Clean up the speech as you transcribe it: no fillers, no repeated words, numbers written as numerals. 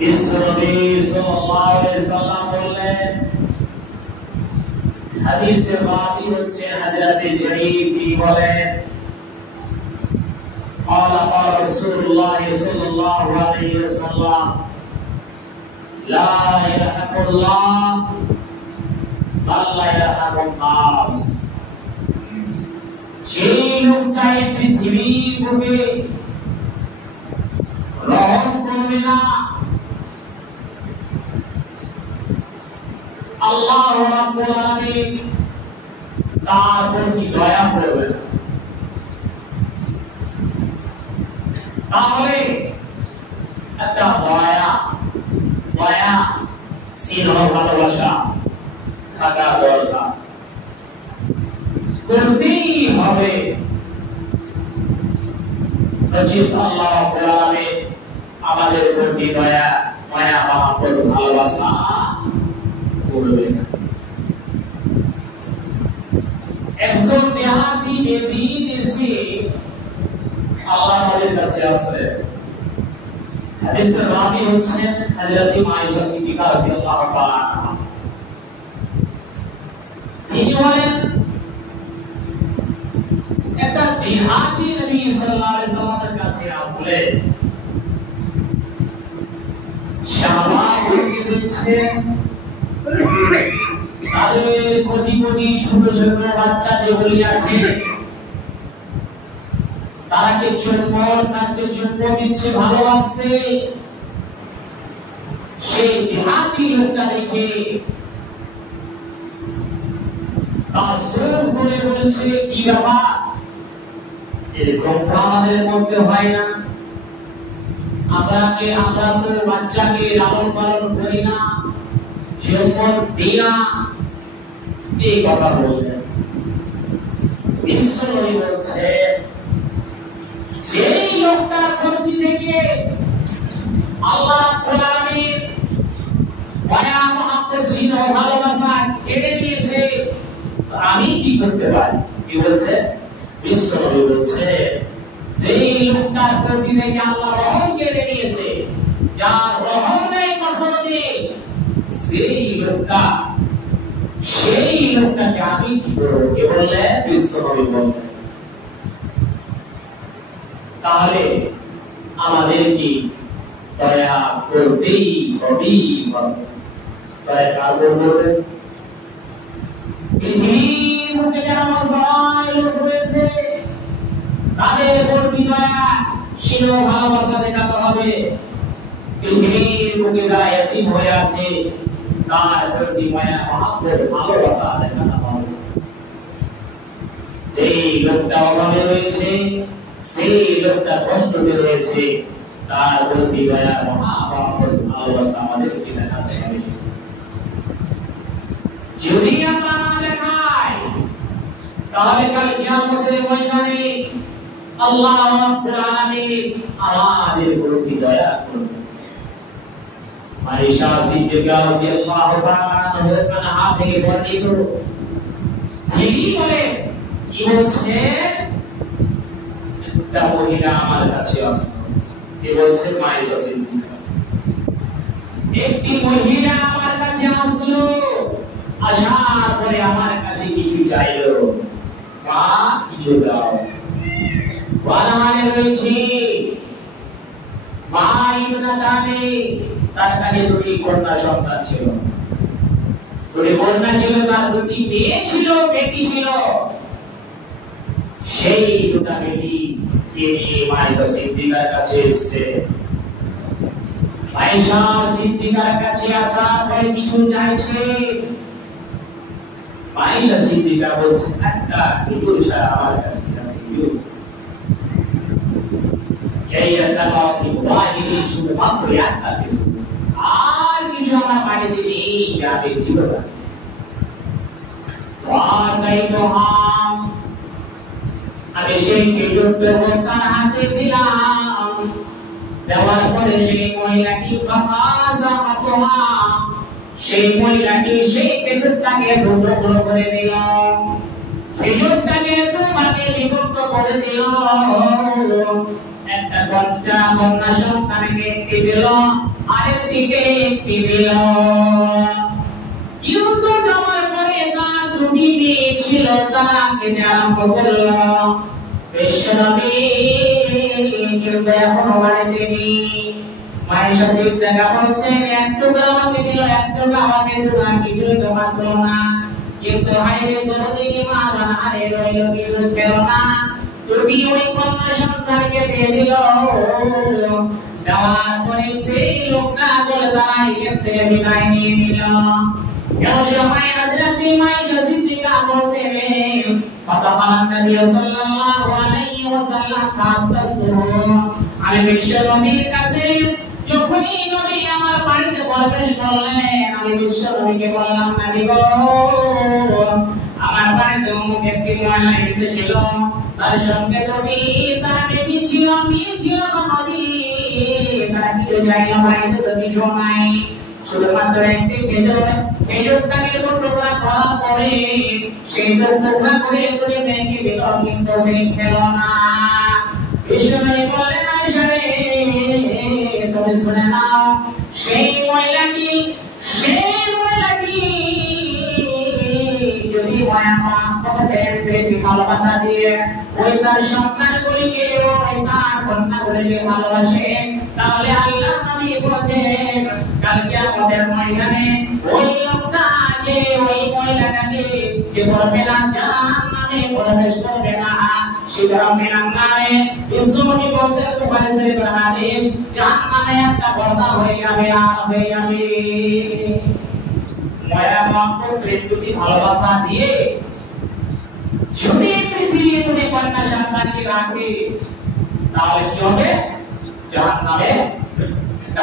বিশ্বনবী সাল্লাল্লাহু আলাইহি সাল্লাম বললেন, হাদিসে রাবী হচ্ছে হযরতে জারীর, তিনি বলেন قال قال رسول الله صلى الله عليه وسلم لا يرحم الله بل لا يرحم الناس। সেই লোকটা এই পৃথিবীর বুকে রহম করবে না, আল্লাহ রাব্বুল আলামিন তার প্রতি দয়া করবে না। তাহলে একটা দয়া স্নেহ ভালোবাসা থাকা দরকার, করতেই হবে। আল্লাহ রাব্বুল আলামিন আমাদের প্রতি দয়া মায়া মহব্বত ভালোবাসা করবে না। একজন দেহাতি বিদেশি আল্লাহ আমাদের কাছে আসে, হাদিসের রাবী হচ্ছেন হযরত আয়েশা সিদ্দিকা রাদিয়াল্লাহু তাআলা আনহা। তিনি বলেন, একটা দেহাতি নবী সাল্লাল্লাহু আলাইহি সাল্লামের কাছে আসলে শাবাব হয়ে দিচ্ছে, তাদের কচি কচি ছোট ছোট বাচ্চা যেগুলি আছে তারাকে চুম্বন নাচে চুম্বন দিচ্ছে, ভালোবাসছে। সেই দেহাতি লোকটা দেখে তাসুর করে বলছে, কি ব্যাপার, এরকম তো আমাদের মধ্যে হয় না, আমরা তো বাচ্চাকে লালন পালন করি না, চুম্বন দিই না। এই কথা বললেন। বিশ্বনবী বলছে, যেই লোকটার প্রতি থেকে আল্লাহ রাব্বুল আলামিন মায়া মহব্বত ছিল, ভালোবাসা কেড়ে নিয়েছে, আমি কি করতে পারি? কি বলছে বিশ্বনবী? বলছে যেই লোকটার প্রতি থেকে আল্লাহ রহম কেড়ে নিয়েছে, যার রহম নেই কখনো নেই, সেই লোকটাকে আমি কি করব? কে বললেন? বিশ্বনবী বললেন। তাহলে আমাদের কি দয়া করতেই হবে। দয়া কার করবে? পৃথিবীর বুকে যারা অসহায় লোক রয়েছে তাদের প্রতি দয়া স্নেহ ভালোবাসা দেখাতে হবে। পৃথিবীর বুকে যারা এতিম হয়ে আছে তার প্রতি মায়া মহব্বত ভালোবাসা দেখাতে হবে। যেই লোকটা অভাবে রয়েছে, যেই লোকটা কষ্টে রয়েছে, তার প্রতি দয়া মহব্বত ভালোবাসা আমাদেরকে দেখাতে হবে। যদি আমরা না দেখাই তাহলে কাল কিয়ামতের ময়দানে আল্লাহ রাব্বুল আলামিন আমাদের প্রতি দয়া করবেন। আয়েশা সিদ্দিকা রাদিয়াল্লাহু তাআলা আনহা থেকে বর্ণিত, তিনি বলেন, কি বলছে, একটা মহিলা আমার কাছে আসলো। কে বলছে? আয়েশা সিদ্দিকা। একটি মহিলা আমার কাছে আসলো, আসার পরে আমার কাছে কিছু চাইলো, মা কিছু দাও। ওয়ালামানে রয়েছে মা ইবনাতানে, তার কাছে দুটি কন্যা সন্তান ছিল, দুটি কন্যা ছিল, তার দুটি মেয়ে ছিল, বেটি ছিল। সেই দুটা বেটি কে নিয়ে আয়েশা সিদ্দিকার কাছে এসেছে। আয়েশা সিদ্দিকার কাছে আসার পরে কিছু চাইছে। আয়েশা সিদ্দিকা বলছে, একটা খেজুর ছাড়া আমার কাছে খেজুর শুধুমাত্র একটা খেজুর, আর কিছু আমার বাড়িতে নেই, যাবে দিব না। আমি সেই খেজুরটা তার হাতে দিলাম, দেওয়ার পরে সেই মহিলাটি সেই মহিলাটি সেই খেজুরটাকে টুকরো করে দিল, খেজুরটাকে দুভাগে বিভক্ত করে দিল। একটা কন্যা সন্তানকে একটি দিল, আরেকটিকে একটি দিল। কিন্তু দেওয়ার পরে তার দুটি মেয়ে ছিল, তাকে আরম্ভ করল। বিশ্বনবী কিন্তু এখনো বাড়িতে নেই। মায়েশা সিদ্দিকা বলছেন, একটু আমাকে দিল, একটু আমাকে দিল, কিছু তো বাঁচল না। কিন্তু হায়রে দরদি মা বানারে রইল, কিছু পেল না। তুমি ওই কন্যা সন্তানকে দিয়ে দিল। দেওয়ার পরে এই লোকটা চলে দাঁড়ায়, এর থেকে বিদায় নিয়ে নিল। এমন সময় হযরত মায়েশা সিদ্দিকা বলছেন, ফাতাহান নবী সাল্লাল্লাহু আলাইহি ওয়াসাল্লাম কাতাসুর, আমি বিশ্বনবীর কাছে যখনই নবী আমার বাড়িতে প্রবেশ করলেন, আমি বিশ্বনবীকে বললাম, নবী গো, আমার বাড়িতে অমুক একটি মহিলা এসেছিল, তার সঙ্গে নবী তার বেটি ছিল, মেয়ে ছিল নবী, তারা কিছু চাইল, বাড়িতে তো কিছু নাই, শুধুমাত্র একটি খেজুরটাকে টুকরা করা পরে সেই টুকরা করে তুলে ভেঙে দিল, কিন্তু সে খেল না। বিশ্বনবী বললেন, আয়েশা রে, তুমি শুনে নাও, সেই মহিলাটি যদি ভালোবাসা দিয়ে ওই তার সন্তানগুলিকে, ওই তার কন্যাগুলিকে ভালোবাসে, তাহলে আল্লাহ নবী বলেন, কালকে আমাদের ময়দানে ওই লোকটাকে, ওই মহিলাটাকে কে করবে না, জান্নাতে প্রবেশ করবে না। শিবরাম মিনান্নায় বিশ্বনবী বলেন, বুখারী শরীফের হাদিস, জান্নাতে একটা পর্দা হয়ে যাবে, আর হয়ে যাবে। মায়া মহব্বত প্রেমটি ভালোবাসা দিয়ে যদি পৃথিবীর কোনে কন্যা সন্তানকে রাখে, তাহলে কি হবে? জান্নাতে একটা